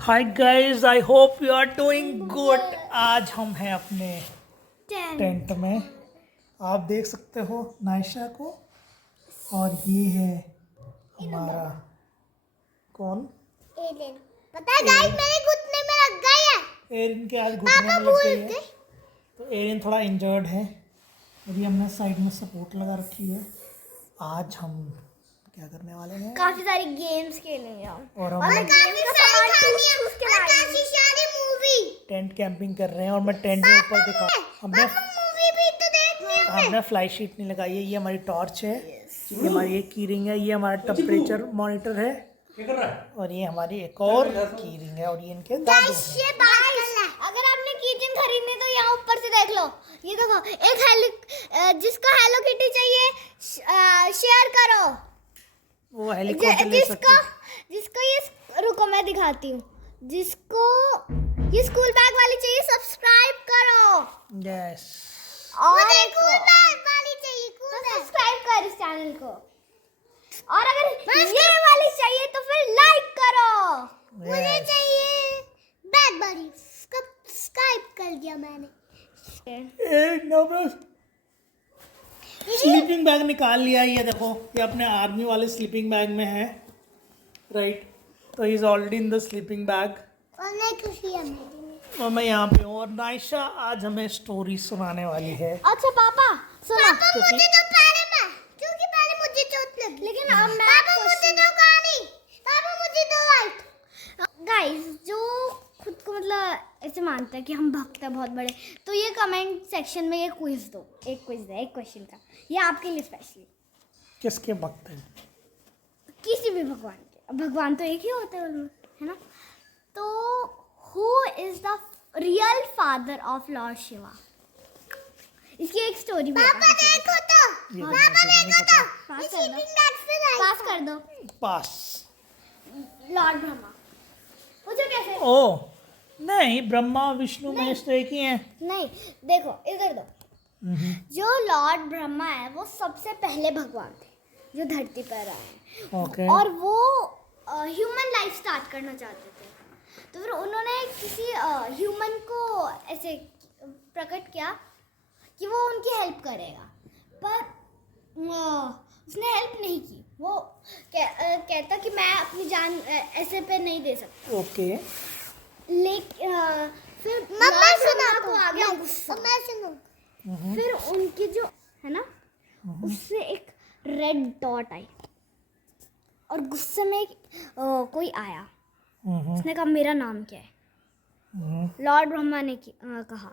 Hi guys, I hope you are doing good. आज हम हैं अपने टेंट में। आप देख सकते हो नायशा को, और ये है हमारा कौन, एरिन। पता है गाइस, मेरे घुटने में लग गई है। एरिन के आज घुटने में लग गई है, तो एरिन थोड़ा इंजर्ड है। अभी हमने साइड में सपोर्ट लगा रखी है। आज हम क्या करने वाले हैं, काफी सारी गेम्स खेलेंगे और हम काफी सारी मूवी टेंट कैंपिंग कर रहे हैं। और मैं टेंट के ऊपर दिखा, हमने मूवी भी तो देखनी है। हमने फ्लाई शीट नहीं लगाई है। ये हमारी टॉर्च है, ये हमारी एक की रिंग है, ये हमारा टेम्परेचर मॉनिटर है, और ये हमारी एक और की रिंग है, और ये इनके दादू हैं। अगर आपने किचन खरीदनी तो यहाँ ऊपर से देख लो। ये देखो, एक जिसको हेलो किटी चाहिए शेयर करो। वो हेलीकॉप्टर ले सकते जिसको हैं। जिसको ये रुको मैं दिखाती हूँ। जिसको ये स्कूल बैग वाली चाहिए सब्सक्राइब करो। यस, और स्कूल बैग वाली चाहिए तो सब्सक्राइब कर इस चैनल को। और अगर ये वाली चाहिए तो फिर लाइक करो। मुझे चाहिए बैग वाली, सब्सक्राइब कर दिया मैंने। स्लीपिंग बैग निकाल लिया। ये देखो, ये अपने आर्मी वाले स्लीपिंग बैग में है, राइट। तो he is already in the sleeping bag, और नहीं खुशी है मेरी। और मैं यहाँ पे हूँ। और नायशा आज हमें स्टोरी सुनाने वाली है। अच्छा पापा सुनो। क्योंकि पहले मुझे चोट लगी, लेकिन अब मैं मुझे दो कहानी, मुझे दो लाइक। गाइस जो खुद को मतलब ऐसे मानता है कि हम भक्त हैं बहुत बड़े, तो ये कमेंट सेक्शन में ये क्विज दो। एक क्विज है, एक क्वेश्चन का, ये आपके लिए स्पेशली। किसके भक्त है? किसी भी भगवान के, भगवान तो एक ही होते हैं उनमें, है ना। तो who is the real father of Lord Shiva? इसकी एक स्टोरी भी है। पापा देखो तो, पास कर दो। पास। लॉर्ड ब्रह्मा मुझे कैसे? ओ नहीं, ब्रह्मा विष्णु महेश तो एक ही हैं। नहीं देखो इधर दो। जो लॉर्ड ब्रह्मा है वो सबसे पहले भगवान थे जो धरती पर आए हैं। ओके। और वो ह्यूमन लाइफ स्टार्ट करना चाहते थे, तो फिर उन्होंने किसी ह्यूमन को ऐसे प्रकट किया कि वो उनकी हेल्प करेगा, पर उसने हेल्प नहीं की। वो कहता कि मैं अपनी जान ऐसे पे नहीं दे सकता। ओके। लेकिन फिर ब्रह्मा को आ गया गुस्सा। फिर उनकी जो है ना, उससे एक रेड डॉट आई, और गुस्से में कोई आया। उसने कहा मेरा नाम क्या है? लॉर्ड ब्रह्मा ने कहा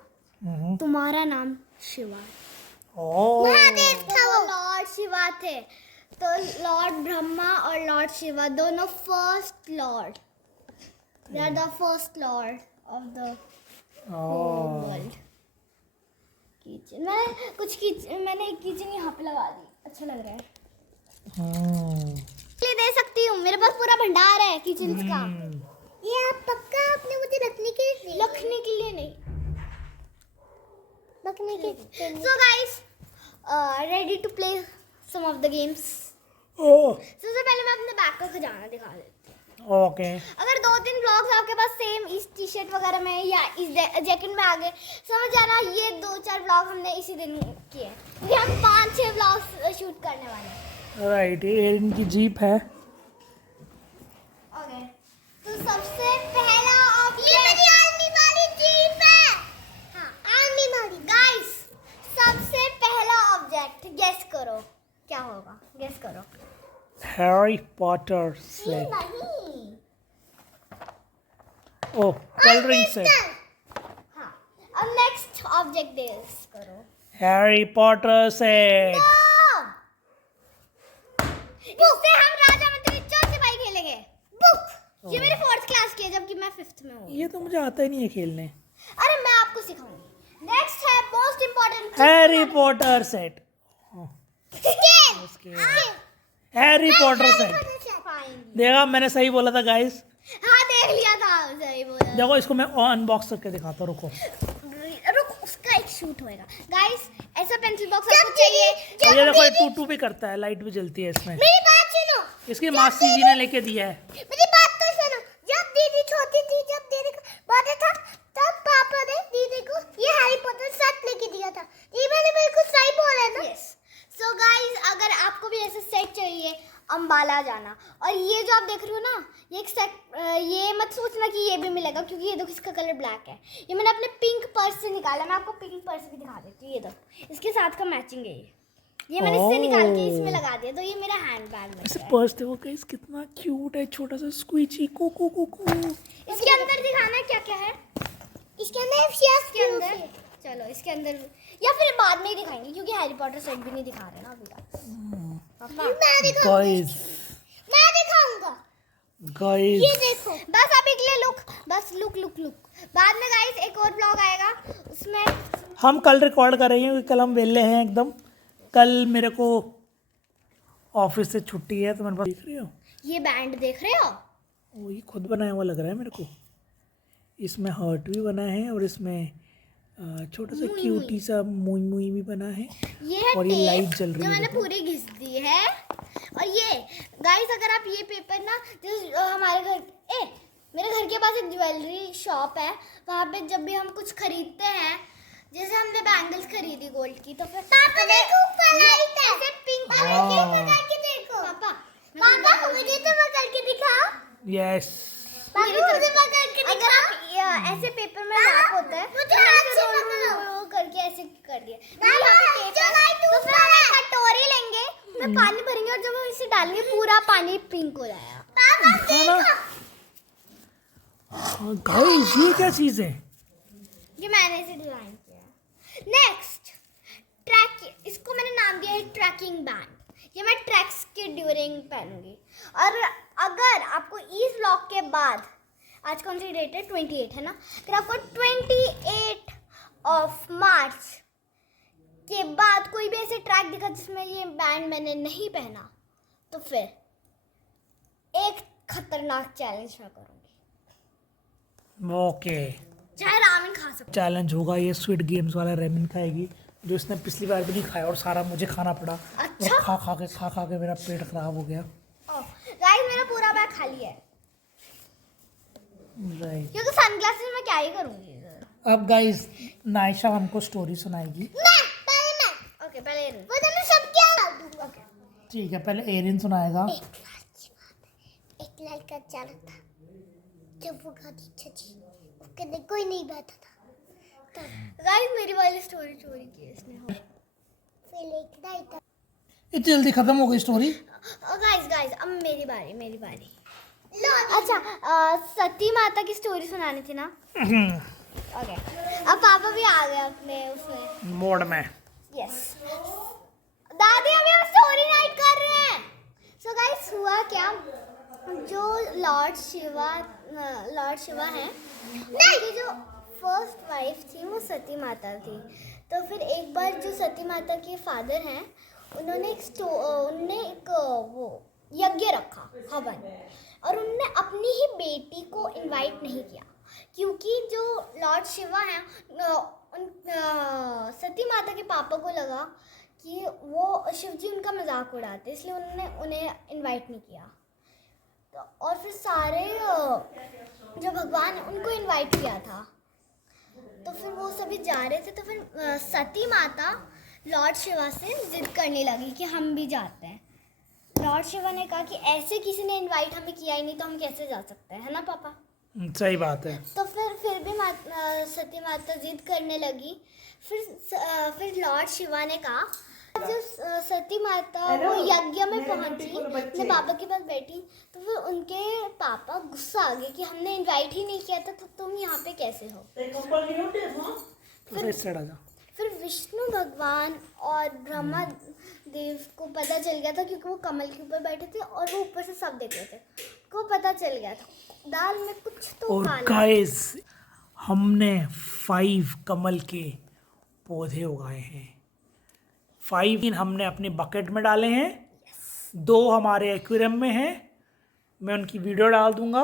तुम्हारा नाम शिवा है। महादेव था वो, लॉर्ड शिवा थे। तो लॉर्ड ब्रह्मा और लॉर्ड शिवा दोनों first lord, they are the first lord of the world. Kitchen मैंने एक किचन यहाँ पे लगा दी, अच्छा लग रहा है। दे सकती हूँ, मेरे पास पूरा भंडार है किचन का। ये आप पक्का आपने मुझे रखने के लिए नहीं, रखने के। So guys, ready to play some of the games. सबसे पहले मैं अपने बैग का खजाना दिखा देती हूँ। ओके। अगर 2-3 ब्लॉग्स आपके पास सेम इस टी शर्ट वगैरह में या इस जैकेट में आ गए, समझ जाना ये 2-4 ब्लॉग हमने इसी दिन किए हैं, क्योंकि हम 5-6 ब्लॉग्स शूट करने वाले हैं। राइट, ये इनकी जीप है। ओके, तो सबसे पहला ऑब्जेक्ट मेरी आर्मी वाली जीप है। हाँ, आर्मी वाली। गाइस सबसे पहला ऑब्जेक्ट गेस करो क्या होगा? गेस करो। Harry Potter set. नहीं। ओ, कलरिंग सेट। हाँ, अब नेक्स्ट ऑब्जेक्ट गेस करो। Harry Potter set. इससे हम राजा मंत्री चोर सिपाही खेलेंगे। बुक। ये मेरे 4th क्लास की है, जबकि मैं 5th में हूँ। ये तो मुझे आता ही नहीं है खेलने। अरे मैं आपको सिखाऊंगी। नेक्स्ट है most important Harry Potter set. Harry Potter set. देखा, मैंने सही बोला था गाइस। हाँ देख लिया था, सही बोला। देखो, इसको मैं अनबॉक्स करके दिखाता हूँ, रुको। उसका एक शूट होएगा। गाइस ऐसा पेंसिल बॉक्स आपको चाहिए। और ये देखो, ये टू भी करता है, लाइट भी जलती है इसमें। मेरी बात सुनो। इसकी मासी जी ने लेके दिया है। मेरी बात तो सुनो। जब दीदी छोटी थी आ जाना। और ये जो आप देख रहे हो ना, ये मत सोचना कि ये भी मिलेगा, क्योंकि ये देखो इसका कलर ब्लैक है। ये मैंने अपने पिंक पर्स से निकाला। मैं आपको पिंक पर्स भी दिखा देती हूँ। ये देखो इसके साथ का मैचिंग है ये मैंने इससे निकाल के इसमें लगा दिया, तो ये मेरा हैंड बैग बन ऐसे गया है। पर्स देखो गाइस, कितना क्यूट है, छोटा सा स्क्वीची कुकू कुकू। इसके अंदर दिखाना है क्या क्या है। इसके अंदर चलो इसके अंदर, या फिर बाद में ही दिखाएंगे, क्योंकि हैरी पॉटर सेट भी नहीं दिखा रहे ना अभी। पापा गाइस मैं दिखाऊंगा। गाइस ये देखो, बस अभी के लिए बस लुक। बाद में गाइस एक और ब्लॉग आएगा, उसमें हम कल रिकॉर्ड कर रहे हैं क्योंकि कल हम वेले हैं एकदम। कल मेरे को ऑफिस से छुट्टी है, तो मेरे पास देख रही हो ये बैंड देख रहे हो। वो ये खुद बनाया हुआ लग रहा है मेरे को। इसमें हार्ट भी बना है और इसमें छोटा सा क्यूटी सा मुई मुई भी बना है। ये है और ये टेप लाइट जल रही जो है मैंने देखो। पूरी घिस दी है। और ये गाइस, अगर आप ये पेपर ना, जो हमारे घर मेरे घर के पास एक ज्वेलरी शॉप है, वहाँ पे जब भी हम कुछ खरीदते हैं, जैसे हमने बैंगल्स खरीदी गोल्ड की, तो फिर पापा देखो ऊपर लाइट है, ऐसे पिंक कलर की पकड़ के देखो। पापा मुझे तो पकड़ के दिखाओ। यस मुझे पकड़ के दिखाओ। अगर आप ऐसे पेपर में रैप होता है, तो ऐसे रोल करके ऐसे कर दिया। तो फिर हम एक कटोरी लेंगे, उसमें पानी भरेंगे, और जब हम इसे डालेंगे पूरा पानी पिंक हो जाएगा। गाइस ये क्या चीज है? ये मैंने इसे डिजाइन किया है। नेक्स्ट ट्रैक, इसको मैंने नाम दिया है ट्रैकिंग बैंड। ये मैं ट्रैक्स के ड्यूरिंग पहनूंगी। और अगर आपको इस व्लॉग के बाद, आज कौन सी डेट है, 28 है ना, अगर आपको 28 ऑफ मार्च के बाद कोई भी ऐसे ट्रैक दिखा जिसमें ये बैंड मैंने नहीं पहना, तो फिर एक खतरनाक चैलेंज मैं करूंगी। ओके, चाहे रामेन खा सकते। चैलेंज होगा ये स्क्विड गेम्स वाला। रेमिन खाएगी, जो इसने पिछली बार भी नहीं खाया और सारा मुझे खाना पड़ा। अच्छा? और खा खा के मेरा पेट खराब हो गया। गाइस मेरा पूरा बैग खाली है, राइट। क्योंकि सनग्लासेस में क्या ही करूंगी। अब गाइस नायशा हमको स्टोरी सुनाएगी। ओके, पहले वो तो मैं सब क्या दूंगा। ओके, ठीक है, पहले एरिन सुनाएगा। एक लड़का चला था, जब वो गाड़ी चली, उसके लिए कोई नहीं बैठा था। गाइस मेरी वाली स्टोरी चोरी की इसने। फिर एक नाइट था। इतनी जल्दी खत्म हो गई स्टोरी? गाइस अब मेरी बारी। अच्छा, सती माता की स्टोरी सुनानी थी ना। ओके, अब पापा भी आ गए अपने उसमें मोड में। यस, दादी अभी हम स्टोरी नाइट कर रहे हैं। सो गाइस हुआ क्या, जो लॉर्ड शिवा हैं, उनकी जो फर्स्ट वाइफ थी वो सती माता थी। तो फिर एक बार जो सती माता के फादर हैं, उन्होंने एक वो यज्ञ रखा, हवन, और उन्होंने अपनी ही बेटी को इनवाइट नहीं किया, क्योंकि जो लॉर्ड शिवा हैं, सती माता के पापा को लगा कि वो शिव जी उनका मजाक उड़ाते, इसलिए उन्होंने उन्हें इनवाइट नहीं किया। तो और फिर सारे जो भगवान हैं उनको इनवाइट किया था। तो फिर वो सभी जा रहे थे, तो फिर सती माता लॉर्ड शिवा से जिद करने लगी कि हम भी जाते हैं। लॉर्ड शिवा ने कहा कि ऐसे किसी ने इनवाइट हमें किया ही नहीं, तो हम कैसे जा सकते हैं, है ना पापा। सही बात है। तो फिर भी सती माता जिद करने लगी। फिर लॉर्ड शिवा ने कहा, जब सती माता वो यज्ञ में पहुंची, अपने पापा के पास बैठी, तो फिर उनके पापा गुस्सा आ गए कि हमने इनवाइट ही नहीं किया था, तो तुम यहाँ पे कैसे हो। फिर विष्णु भगवान और ब्रह्मा देव को पता चल गया था, क्योंकि वो कमल के ऊपर बैठे थे और वो ऊपर से सब देख रहे थे, को पता चल गया था दाल में कुछ तो और काला। गाइस हमने 5 कमल के पौधे उगाए हैं। 5 हमने अपनी बकेट में डाले हैं, 2 हमारे एक्वेरियम में हैं। मैं उनकी वीडियो डाल दूंगा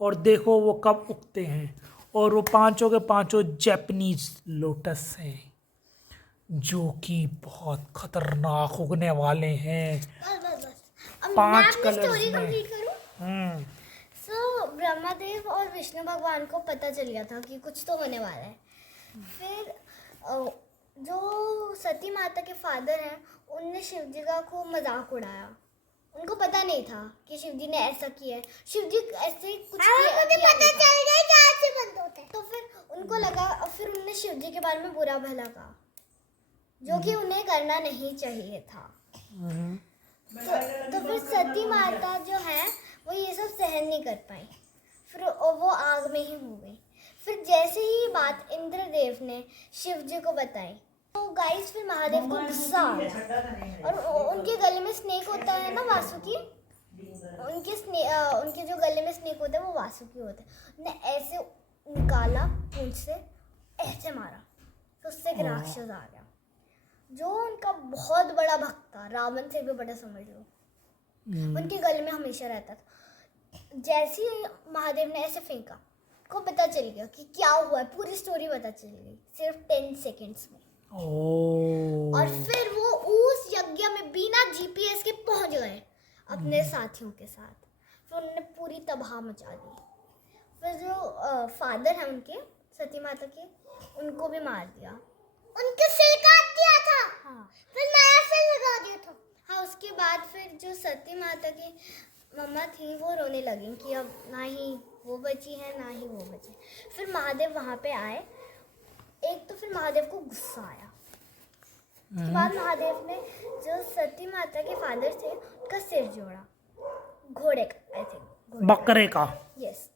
और देखो वो कब उगते हैं। और वो 5 के 5 जापानीज लोटस हैं, जो कि बहुत खतरनाक उगने वाले हैं। बस अब 5 मैं कलर्स स्टोरी में। कंप्लीट करूं। सो ब्रह्मादेव और विष्णु भगवान को पता चल गया था कि कुछ तो होने वाला है। फिर जो सती माता के फादर हैं, उनने शिव जी का खूब मजाक उड़ाया उनको पता नहीं था कि शिव जी ने ऐसा किया है। शिव जी ऐसे कुछ मुझे पता चल गया कि आज से बंद होता है। तो फिर उनको लगा और फिर उन्होंने शिव जी के बारे में बुरा भला कहा, जो कि उन्हें करना नहीं चाहिए था। तो फिर सती माता जो है वो ये सब सहन नहीं कर पाई, फिर वो आग में ही हो गई। फिर जैसे ही बात इंद्रदेव ने शिव जी को बताई तो गाइस फिर महादेव को गुस्सा आ गया और उनके गले में स्नेक होता है ना वासुकी, उनके जो गले में स्नेक होता है वो वासुकी होता है। उन्हें ऐसे निकाला पूंछ से, ऐसे मारा तो उससे एक राक्षस आ गया जो उनका बहुत बड़ा भक्त था, रावण से भी बड़ा समझ लो। उनके गले में हमेशा रहता था। जैसे ही महादेव ने ऐसे फेंका को पता चल गया कि क्या हुआ है, पूरी स्टोरी पता चल गई सिर्फ 10 सेकेंड्स में। और फिर वो उस यज्ञ में बिना GPS के पहुंच गए अपने साथियों के साथ। फिर उन्होंने पूरी तबाह मचा दी। फिर जो फादर है उनके सती माता के, उनको भी मार दिया, उनके सिर काट दिया था। हाँ, फिर नया सिर लगा दिया था। हाँ, उसके बाद फिर जो सती माता की मम्मा थी वो रोने लगी कि अब ना ही वो बची है ना ही वो बची। फिर महादेव वहाँ पे आए। एक तो फिर महादेव को गुस्सा आया। उसके बाद महादेव ने जो सती माता के फादर थे उनका सिर जोड़ा, घोड़े का, आई थिंक बकरे का। यस।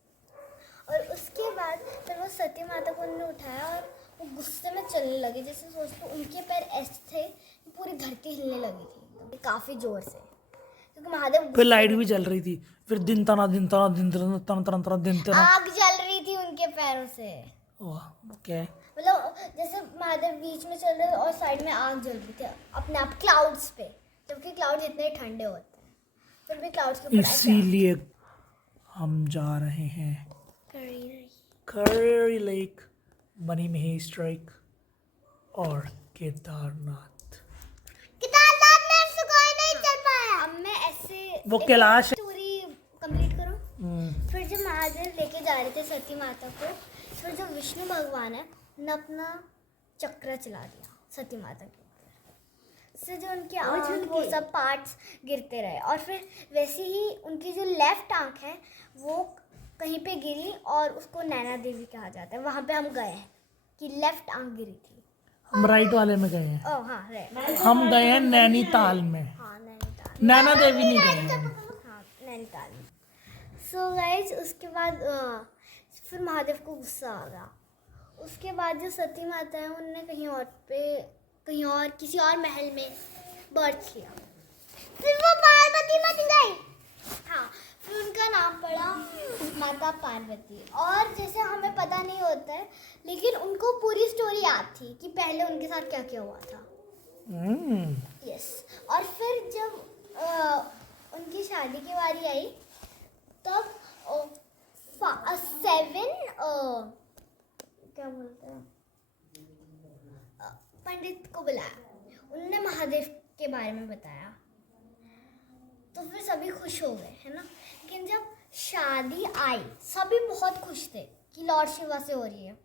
और उसके बाद फिर वो सती माता को उन्होंने उठाया और वो गुस्से में चलने लगे। जैसे सोचते उनके पैर ऐसे थे कि पूरी धरती हिलने लगी थी काफ़ी जोर से, क्योंकि महादेव। फिर लाइट भी जल रही थी, फिर दिन तना दिन तना दिन तना तना तना तना दिन तना, आग जल रही थी उनके पैरों से। ओके, मतलब जैसे महादेव बीच में चल रहे थे और साइड में आग जल रही थी अपने आप क्लाउड्स पे, जबकि क्लाउड्स इतने ठंडे होते हैं फिर भी क्लाउड्स के ऊपर इसीलिए हम जा रहे हैं Kareri lake, Manimahesh trek और केदारनाथ। केदारनाथ में से कोई नहीं चल पाया। अब मैं ऐसे वो कैलाश स्टोरी कंप्लीट करूं। फिर जब महादेव लेके जा रहे थे सती माता को, फिर जो विष्णु भगवान है उन्होंने अपना चक्र चला दिया सती माता के ऊपर, से जो उनकी आँख वो सब पार्ट्स गिरते रहे। और फिर वैसे ही उनकी जो लेफ्ट आँख है वो कहीं पे गिरी और उसको नैना देवी कहा जाता है। वहाँ पे हम गए हैं कि लेफ्ट आँख गिरी थी। हम राइट वाले में गए हैं। ओह हाँ, राइट। हम गए हैं नैनीताल में। हाँ, नैनीताल। नैना देवी नहीं गए हैं। हाँ, नैनीताल में। सो गाइज उसके बाद फिर महादेव को गुस्सा आ गया। उसके बाद जो सती माता है उन्होंने कहीं और किसी और महल में बर्थ किया। फिर वो पार्वती बन गई। हाँ, फिर उनका नाम पड़ा माता पार्वती। और जैसे हमें पता नहीं होता है लेकिन उनको पूरी स्टोरी याद थी कि पहले उनके साथ क्या क्या हुआ था। यस। और फिर जब उनकी शादी की बारी आई तब 7 क्या बोलते हैं पंडित को बुलाया। उन्होंने महादेव के बारे में बताया तो फिर सभी खुश हो गए, है ना। लेकिन जब शादी आई सभी बहुत खुश थे कि लॉर्ड शिवा से हो रही है।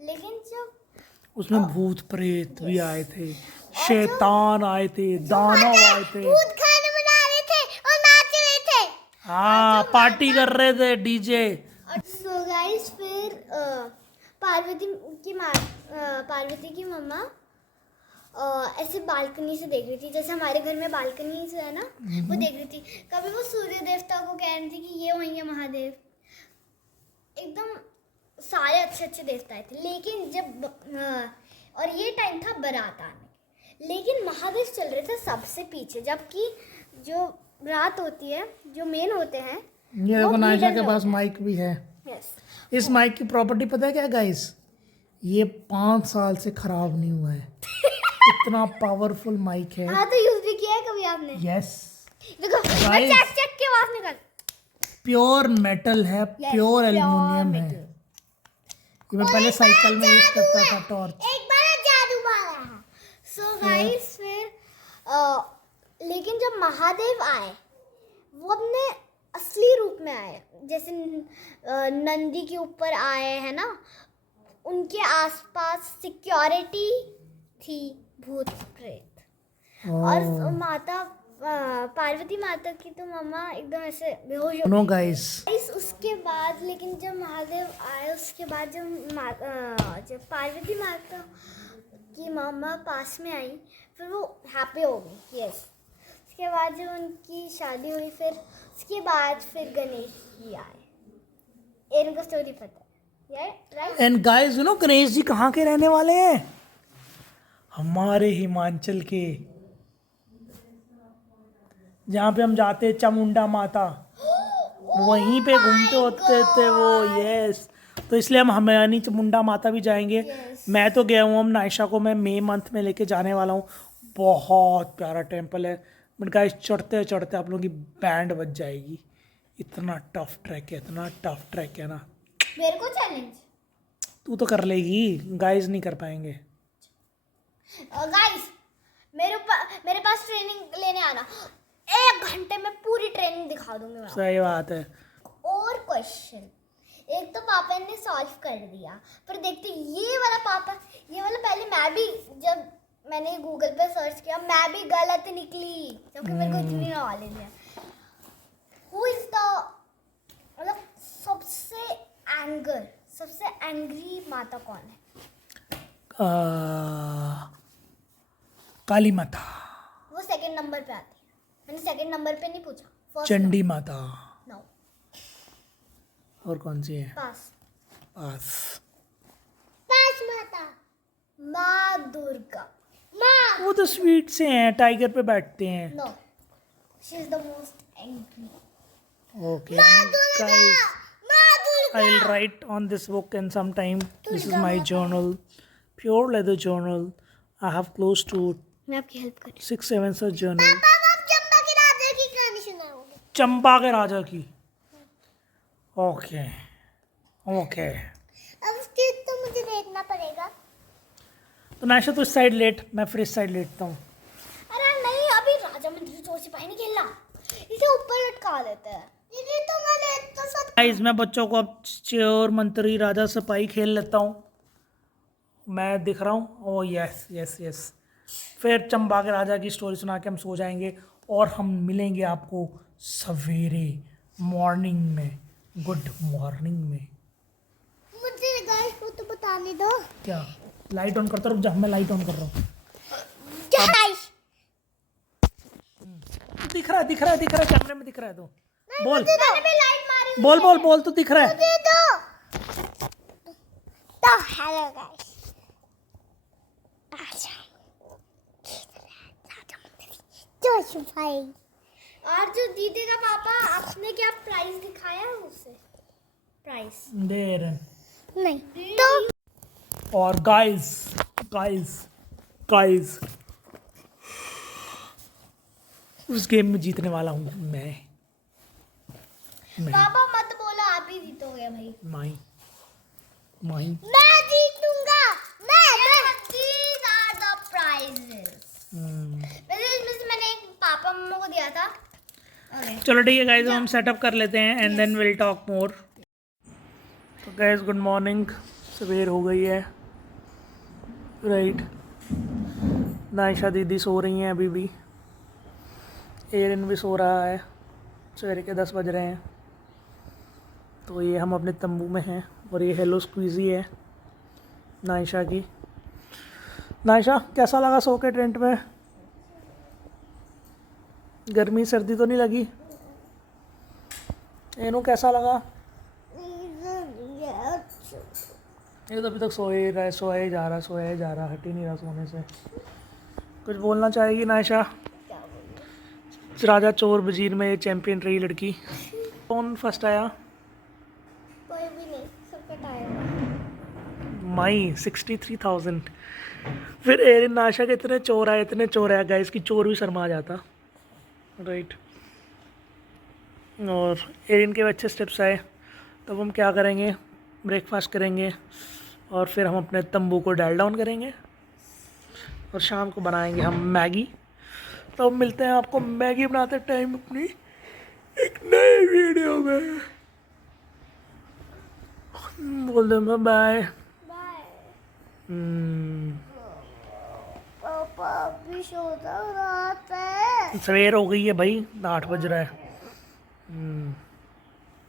लेकिन जब उसमें भूत प्रेत भी आए थे, शैतान आए थे, दानव आए थे, भूत खाने बना रहे थे और नाच रहे थे। हाँ, पार्टी कर रहे थे डीजे। सो गाइस फिर पार्वती की मम्मा ऐसे बालकनी से देख रही थी, जैसे हमारे घर में बालकनी से है ना, वो देख रही थी। कभी वो सूर्य देवता को कह रही थी कि ये होंगे महादेव, एकदम सारे अच्छे अच्छे देवता आए थे। लेकिन जब और ये टाइम था बारात आने, लेकिन महादेव चल रहे थे सबसे पीछे, जबकि जो रात होती है जो मेन होते हैं ये देखो नायशा के पास माइक भी है। यस। इस माइक की प्रॉपर्टी पता है क्या गाइस? ये 5 साल से खराब नहीं हुआ है। इतना पावरफुल माइक है। हाँ, तो यूज भी किया है कभी आपने? यस। देखो चेक चेक के आवाज निकल। प्योर मेटल है, प्योर एल्युमिनियम है। ये मैं पहले साइकिल में यूज करता था, टॉर्च। एक बार जादू मारा है। सो गाइस फिर लेकिन जब महादेव आए वो अपने असली रूप में आए, जैसे नंदी के ऊपर आए, है ना। उनके आसपास सिक्योरिटी थी भूत प्रेत। और माता पार्वती माता की तो मम्मा एकदम ऐसे बेहोश हो नो गाइस, उसके बाद लेकिन जब महादेव आए उसके बाद जब पार्वती माता की मम्मा पास में आई फिर वो हैप्पी हो गई। यस, उसके बाद जब उनकी शादी हुई फिर उसके बाद फिर गणेश जी आए। इनको स्टोरी पता है, right? And guys you know Ganesh ji कहाँ के रहने वाले हैं? हमारे हिमाचल के, जहाँ पे हम जाते हैं चामुंडा माता, वहीं पे घूमते होते थे वो। यस, तो इसलिए हम हमायानी चामुंडा माता भी जाएंगे। मैं तो गया हूँ, हम नायशा को मैं मई मंथ में लेके जाने वाला हूँ। बहुत प्यारा टेम्पल है, बट गाइस चढ़ते चढ़ते आप लोगों की बैंड बज जाएगी। इतना टफ ट्रैक है, इतना टफ ट्रैक है ना। मेरे को चैलेंज तू तो कर लेगी, गाइस नहीं कर पाएंगे। गाइस मेरे पास ट्रेनिंग लेने आना, 1 घंटे में पूरी ट्रेनिंग दिखा दूंगी मैं। सही बात है। और क्वेश्चन, एक तो पापा ने सॉल्व कर दिया, पर देखते ये वाला पहले मैं भी जब मैंने गूगल पे सर्च किया मैं भी गलत निकली, क्योंकि मेरे को इतनी नॉलेज है। हु इज द मतलब सबसे एंग्री माता कौन है? काली माता, वो सेकंड नंबर पे आती है। मैंने सेकंड नंबर पे नहीं पूछा, फर्स्ट चंडी माता, नो। और कौन सी है? पास माता, माँ दुर्गा। वो तो स्वीट से हैं, टाइगर पे बैठते हैं। No, she is the most angry. Okay, guys, I will write on this book in some time. This is my journal, pure leather journal. I have close to मैं आपकी हेल्प कर 6-7 such journal. चंपा के राजा की कहानी सुनाओगे? चंपा के राजा की। Okay, okay. अब उसके तो मुझे देखना पड़ेगा। तो नायशा तो इस साइड लेट, मैं फिर इस साइड लेटता हूँ। अरे नहीं, अभी राजा मंदिर चोर सिपाही नहीं खेलना, इसे ऊपर लटका देते हैं। ये तो मैंने तो सब गाइस मैं बच्चों को अब चोर मंत्री राजा सिपाही खेल लेता हूँ। मैं दिख रहा हूँ? Oh yes yes yes. फिर चंपा के राजा की स्टोरी सुना के हम सो जाएंगे और हम मिलेंगे आपको सवेरे मॉर्निंग में, गुड मॉर्निंग में। मुझे गाइस को तो बताने दो। क्या? लाइट ऑन करता, रुक जा, मैं लाइट ऑन कर रहा हूँ। गाइस दिख रहा है कैमरे में दिख रहा है। तो बोल, मैंने भी लाइट मारी। बोल तो दिख रहा है। मुझे तो हेलो गाइस, और जो दीदी का पापा, आपने क्या प्राइस दिखाया उसे? प्राइस दे रहे नहीं तो। और गाइस उस गेम में जीतने वाला हूँ मैं। पापा मत बोलो, आप ही जीतोगे भाई। माई मैं जीतूंगा। These are the prizes. वैसे मैंने एक पापा मम्मा को दिया था। Okay. चलो ठीक है गाइस, हम सेटअप कर लेते हैं and then will talk more. तो गाइस गुड मॉर्निंग, सवेर हो गई है राइट। नायशा दीदी सो रही हैं अभी भी, एरिन भी सो रहा है, सवेरे के 10 बज रहे हैं। तो ये हम अपने तंबू में हैं और ये हेलो स्क्वीज़ी है नायशा की। नायशा कैसा लगा सो के टेंट में? गर्मी सर्दी तो नहीं लगी? एनू कैसा लगा? ये तो अभी तक सोया ही जा रहा, हट ही नहीं रहा सोने से। कुछ बोलना चाहेगी नायशा? राजा चोर वजीर में ये चैंपियन रही लड़की। कौन फर्स्ट आया? कोई भी नहीं, सबका टायर। माई 63,000। फिर एरिन नायशा के इतने चोर आए गाइस कि चोर भी शर्मा जाता राइट। और एरिन के अच्छे स्टेप्स आए। तब हम क्या करेंगे, ब्रेकफास्ट करेंगे और फिर हम अपने तंबू को डायल डाउन करेंगे और शाम को बनाएंगे हम मैगी। तो मिलते हैं आपको मैगी बनाते टाइम अपनी एक नई वीडियो में। बोल दो मैं बाय। पापा भी सो रहा है। सवेर हो गई है भाई, 8 बज रहा है।